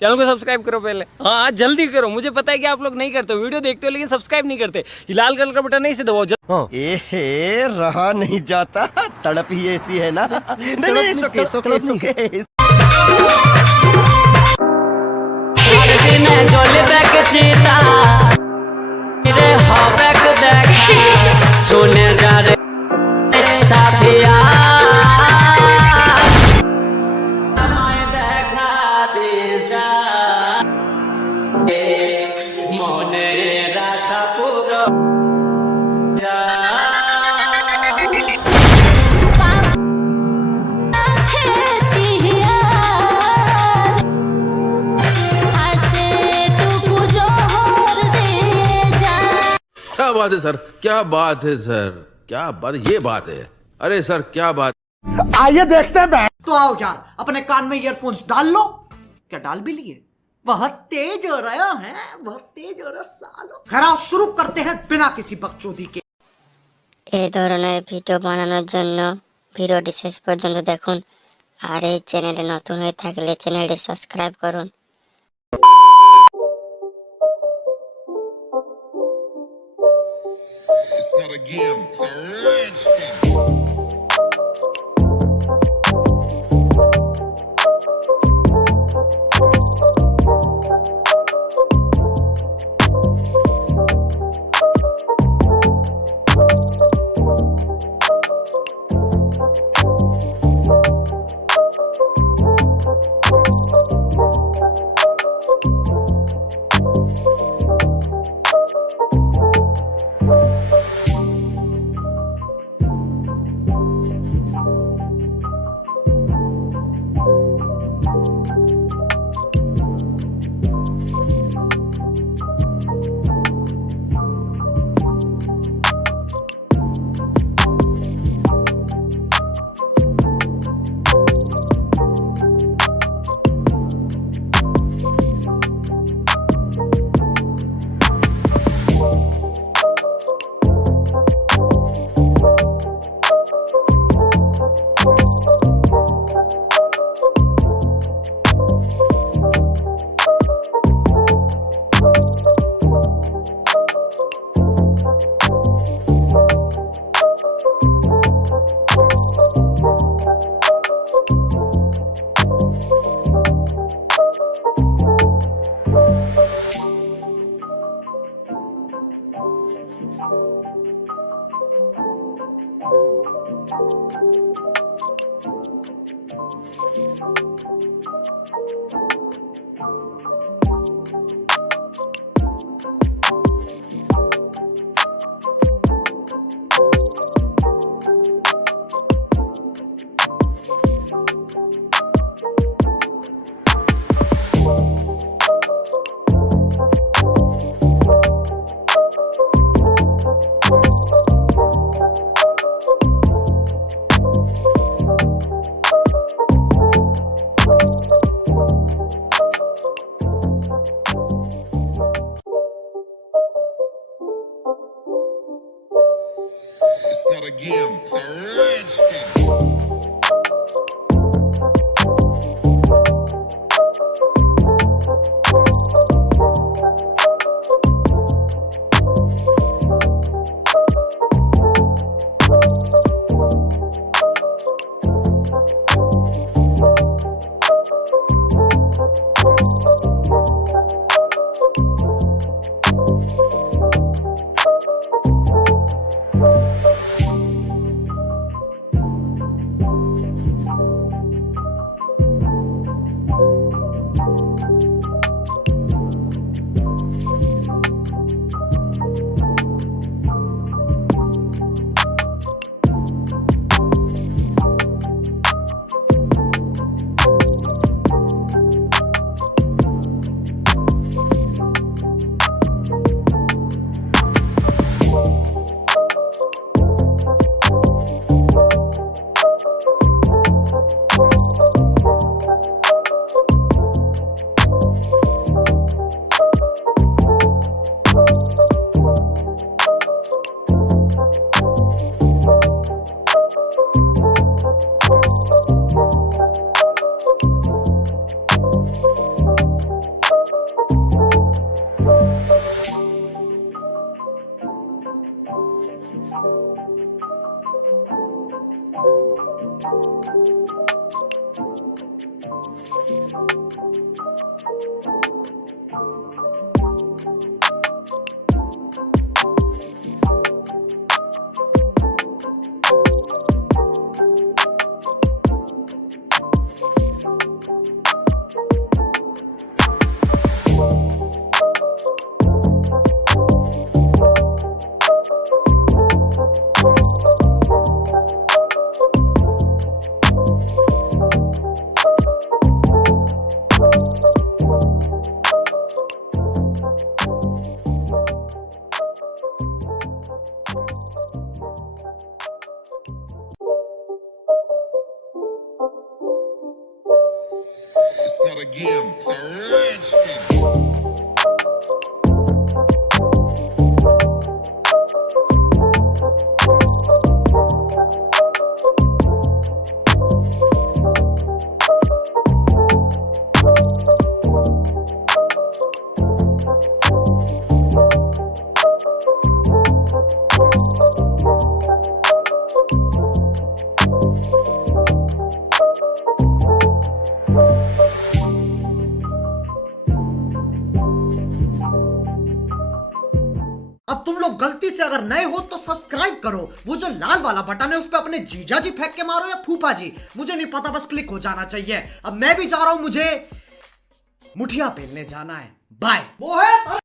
Channel को subscribe करो पहले। हाँ जल्दी करो, मुझे पता है कि आप लोग नहीं करते हो, वीडियो देखते हो लेकिन सब्सक्राइब नहीं करते। ये लाल कलर का बटन नहीं से दबाओ। ए रहा नहीं जाता, तड़प ही ऐसी है ना। नहीं सुके सुके सुके सोने जा रे साथिया अमय देखा दे जा मोने राशा पूरा क्या बात है सर, क्या बात है सर, क्या बात, ये बात है। अरे सर क्या बात। आइए देखते हैं। तो आओ यार, अपने कान में ईयरफोन्स डाल लो। क्या डाल भी लिए? बहुत तेज हो रहा है, बहुत तेज हो रहा सालो। खैर शुरू करते हैं बिना किसी बकचोदी के। এই ধরনের ভিডিও বানানোর জন্য ভিডিওটি শেষ পর্যন্ত দেখুন আর এই চ্যানেলে নতুন হয়ে থাকলে চ্যানেলটি সাবস্ক্রাইব করুন। It's not a game, it's a rich thing. It's not a game, it's a rich thing. It's not a game, it's a rich thing. अब तुम लोग गलती से अगर नए हो तो सब्सक्राइब करो, वो जो लाल वाला बटन है उस पे अपने जीजा जी फेंक के मारो या फूफा जी, मुझे नहीं पता, बस क्लिक हो जाना चाहिए। अब मैं भी जा रहा हूं, मुझे मुठिया पेलने जाना है। बाय। मोहित